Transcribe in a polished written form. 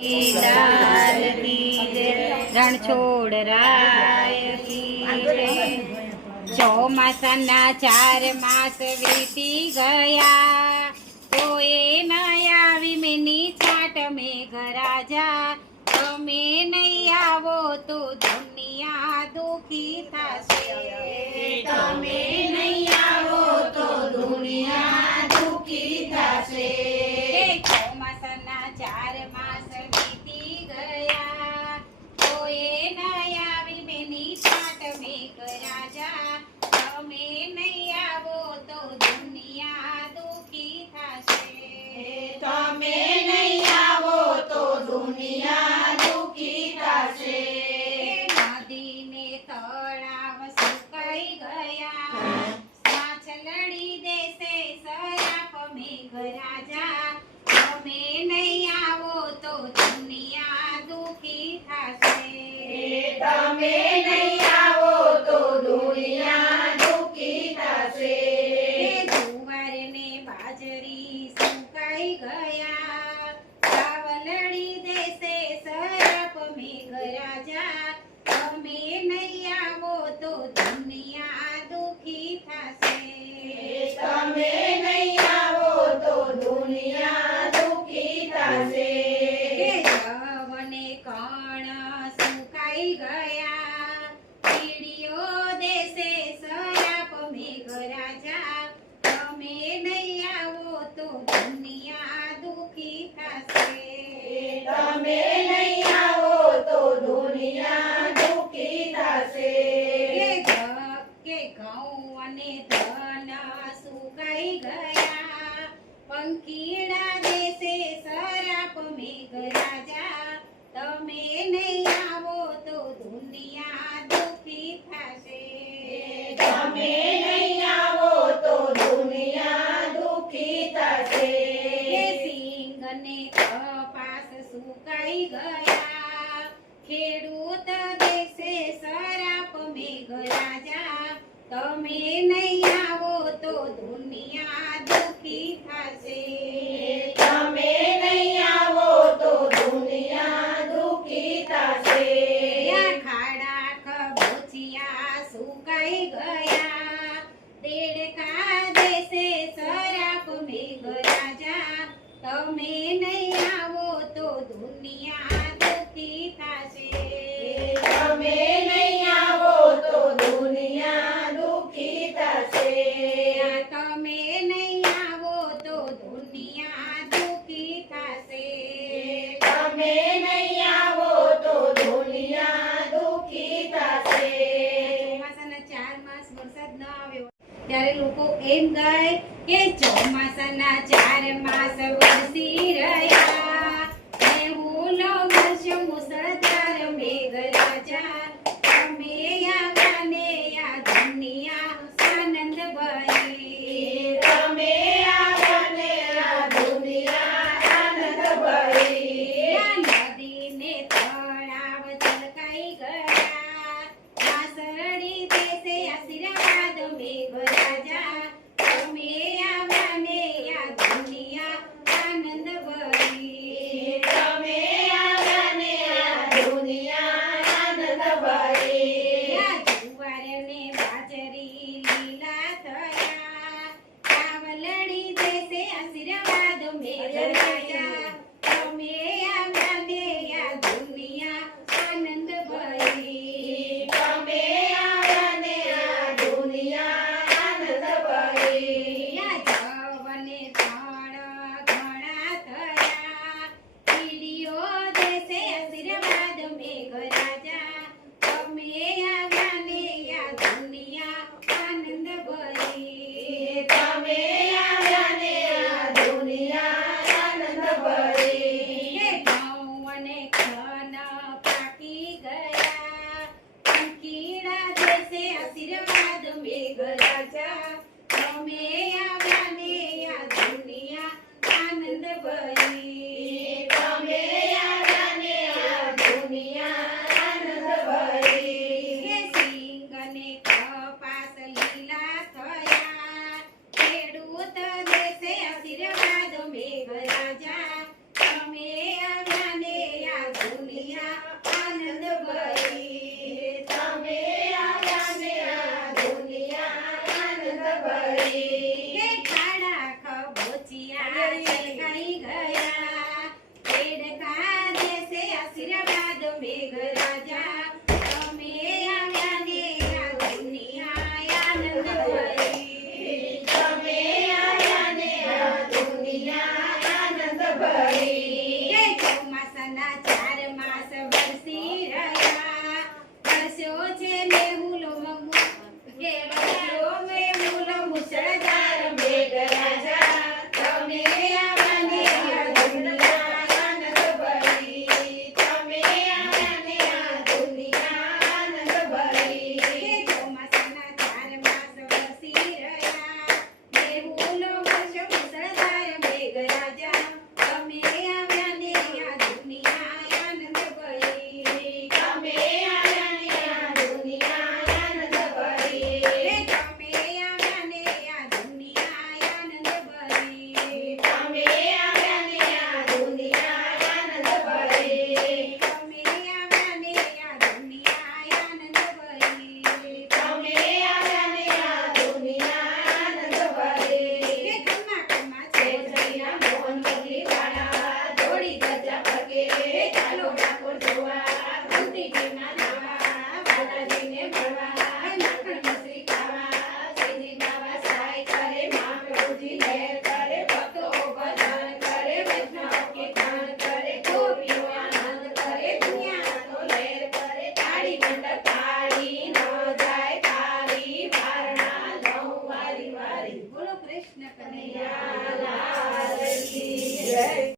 दाल की रणछोड़ राय की ચોમાસાના 4 માસ વીતી ગયા તોય ન આવી મેની છાટ મેઘરાજા તમે નહીં આવો તો દુનિયા દુખી થશે તમે નહીં આવો તો દુનિયા દુખી થશે ચોમાસાના 4 માસ વીતી ગયા તોય ન આવી મેની છાટ મેઘરાજા તમે નહીં આવો તો દુનિયા દુખી થશે તમે નહીં આવો તો દુનિયા દુખી થશે નદી ને તળાવ સુકાઈ ગયા માછલડી દેશે સરાપ મેઘરાજા તમે નહીં આવો તો દુનિયા દુખી થશે તમે નહીં આવો તો દુનિયા દુખી થશે જુવાર ને બાજરી સુકાઈ ગયા ચાવલડી દેશે સરાપ મેઘરાજા તમે નહીં આવો તો દુનિયા દુખી થશે તમે નહીં આવો તો દુનિયા દુખી થશે જવ ને કણ સુકાઈ ગયા કીડીઓ દેશે સરાપ મેઘરાજા તમે નહીં આવો તો દુનિયા દુખી થશે તમે નહીં આવો તો દુનિયા દુખી થશે કે ઘઉં અને ધન સુકાઈ ગયા પંખીડા દેશે સરાપ મેઘરાજા તમે નહીં આવો તો દુનિયા દુખી થશે તમે નહીં આવો તો દુનિયા દુખી થશે સિંગ ને કપાસ સુકાઈ ગયા ખેડૂત દેશે સરાપ મેઘરાજા તમે નહીં આવો તો દુનિયા દુખી થશે તમે નહીં આવો તો દુનિયા દુખી થશે ખાડા ખબોચિયા સુકાઈ ગયા દેડકા દેશે સરાપ મેઘરાજા તમે નહીં આવો તો દુનિયા દુખી થશે તમે નહીં આવો તો દુનિયા દુખી થશે તમે નહીં આવો તો દુનિયા દુખી થશે તમે નહીં આવો તો દુનિયા દુખી થશે ચોમાસાના 4 માસ વરસાદ ન આવ્યો ત્યારે લોકો એમ ગાય કે ચોમાસાના 4 માસ વરસી રહ્યા ને હુલો વર્ષ મુસળધાર મેઘરાજા તમે આવવાને આ દુનિયા આનંદ ભરી તમે આવવાને આ દુનિયા આનંદ ભરી નદી ને તળાવ છલકાઈ ગયા માસરડી દેશે આશીર્વાદ મેઘરાજા તમે આવવાને આ દુનિયા આનંદ ભરી આશીર્વાદ મેઘરાજા